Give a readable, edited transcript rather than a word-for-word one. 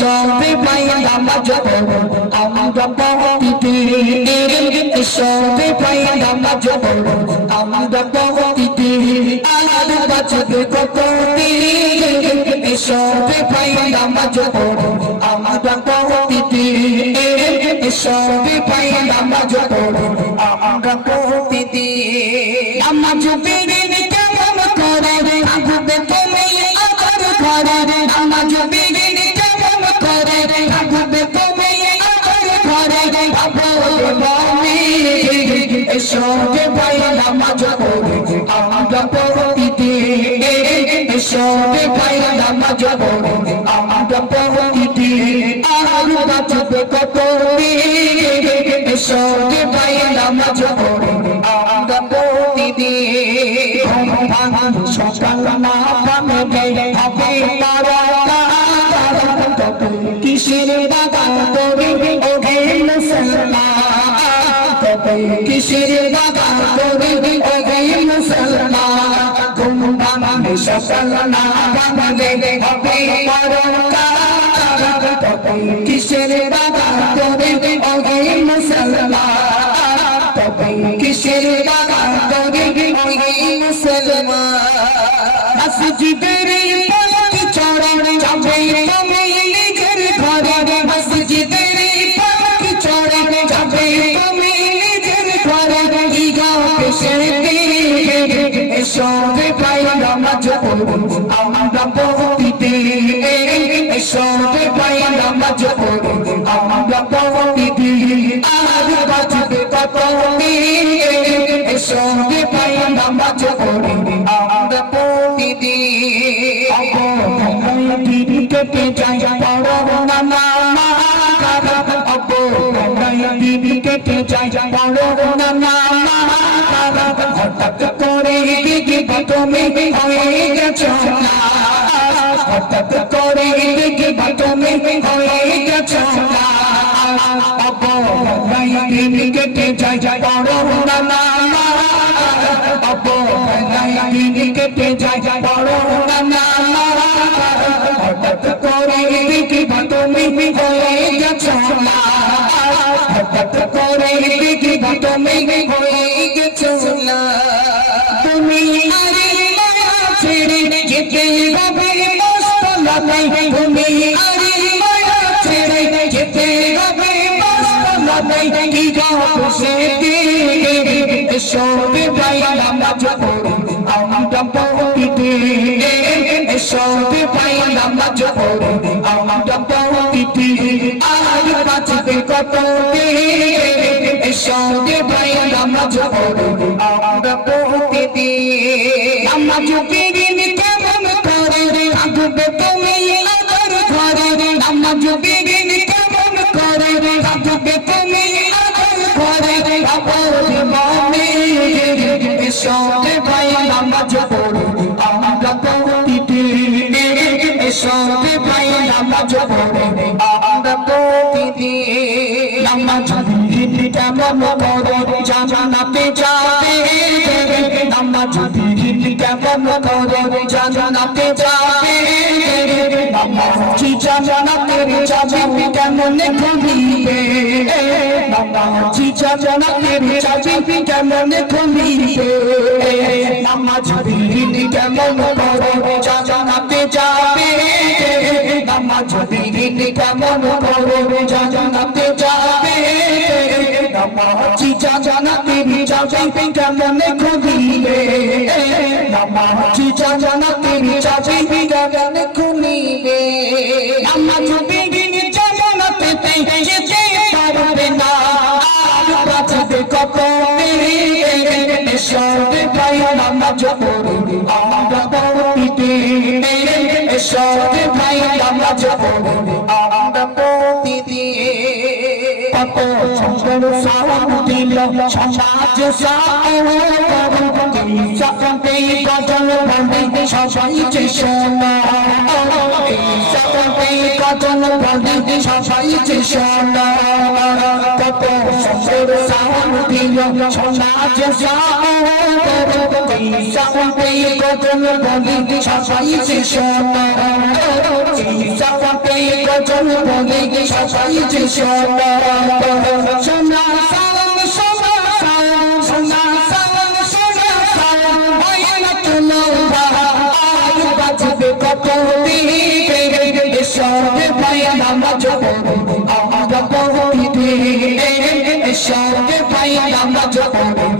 সবে ভাই নামাজ পড়ো আমরা প্রতিদিন সবে ভাই নামাজ পড়ো আমরা প্রতিদিন আর বাঁচবে কতদিন সবে ভাই নামাজ পড়ো আমরা প্রতিদিন সবে ভাই নামাজ পড়ো আমরা প্রতিদিন নামাজ বিদিন কেমন করে থাকবে তুমি আমার ঘরে নামাজ বিদিন কেমন করে থাকবে তুমি আমার ঘরে সবে ভাই নামাজ পড়ো আমরা প্রতিদিন সবে ভাই নামাজ পড়ো আমরা প্রতিদিন আর বাঁচবে কতদিন সবে ভাই নামাজ পড়ো আমরা প্রতিদিন সকাল না পাবে হবে কিসের দাদা তোরে ওহে মুসলমান কিসের দাদা তোরে ওহে মুসলমান ঘুমবানে সকাল না পাবে হবে কিসের দাদা তোরে ওহে মুসলমান কিসের দাদা তোরে ওহে মুসলমান মসজিদের পালকি চড়ে যাবে তুমি নিজের ঘরে মসজিদের পালকি চড়ে যাবে তুমি নিজের ঘরে ঈদগাহ পেশে সবে ভাই নামাজ পড়ো আমরা প্রতিদিন সবে ভাই নামাজ পড়ো আমরা প্রতিদিন আর বাঁচবে কতদিন সবে ভাই নামাজ পড়ো আমরা প্রতিদিন কেটে যাই পড়ো কেটে যাই পড়ো হঠাৎ করে দেখি তুমি হয়ে গেছো হঠাৎ করে দেখি তুমি হয়ে গেছো কেটে যাই পড়ো কেটে যাই পড়ো হঠাৎ করে দেখি তুমি হয়ে গেছো হঠাৎ করে দেখি তুমি হয়ে গেছো তুমি আরে মায়া ছেড়ে যেতে হবে মস্তলায় তুমি আরে মায়া ছেড়ে যেতে হবে মস্তলায় কি গাও সে সবে ভাই নামাজ পড়ো আমরা প্রতিদিন সবে ভাই নামাজ পড়ো আমরা প্রতিদিন আর বাঁচবে কতদিন সবে ভাই নামাজ পড়ো আমরা প্রতিদিন নামাজ বিদিন কেমন করে থাকবে তুমি আমার ঘরে নামাজ বিদিন কেমন করে থাকবে তুমি আমার ঘরে সবে ভাই নামাজ পড়ো আমরা প্রতিদিন সবে ভাই নামাজ পড়ো আমরা প্রতিদিন নামাজ বিদিন কেমন করে জানাতে যাবে নামাজ বিদিন কেমন করে জানাতে যাবে জানাতে যাবে কেমন খুলিবে জানাতে যাবে কেমন খুলিবে নামাজ বিদিন কেমন করে জানাতে যাবে নামাজ বিদিন কেমন করে জানাতে যাবে জানাতে যাবে কেমন খুলিবে জানাতে যাবে কেমন খুলিবে নামাজ বিদিন জানাতে যেতে পারবে না আর বাঁচবে কতদিন সবে ভাই নামাজ পড়ো আমরা প্রতিদিন সবে ভাই নামাজ পড়ো আমরা প্রতিদিন কত সুন্দর সালাম দিল সমাজ সাথে গজল বন্দে সবাই শোনা সাথে গজল বন্দে সবাই শোনা কত সুন্দর সালাম দিল সমাজ সাথে গজল বন্দে সবাই শোনা সাথে গজল সবাই যে শোনো শোনা সালাম শোনা সালাম শোনা সালাম শোনা সালাম হয় না কোনো আর বাজবে কত দিবে এসবে ভাই নামাজ পড়ো আমরা প্রতিদিন এসবে ভাই নামাজ পড়ো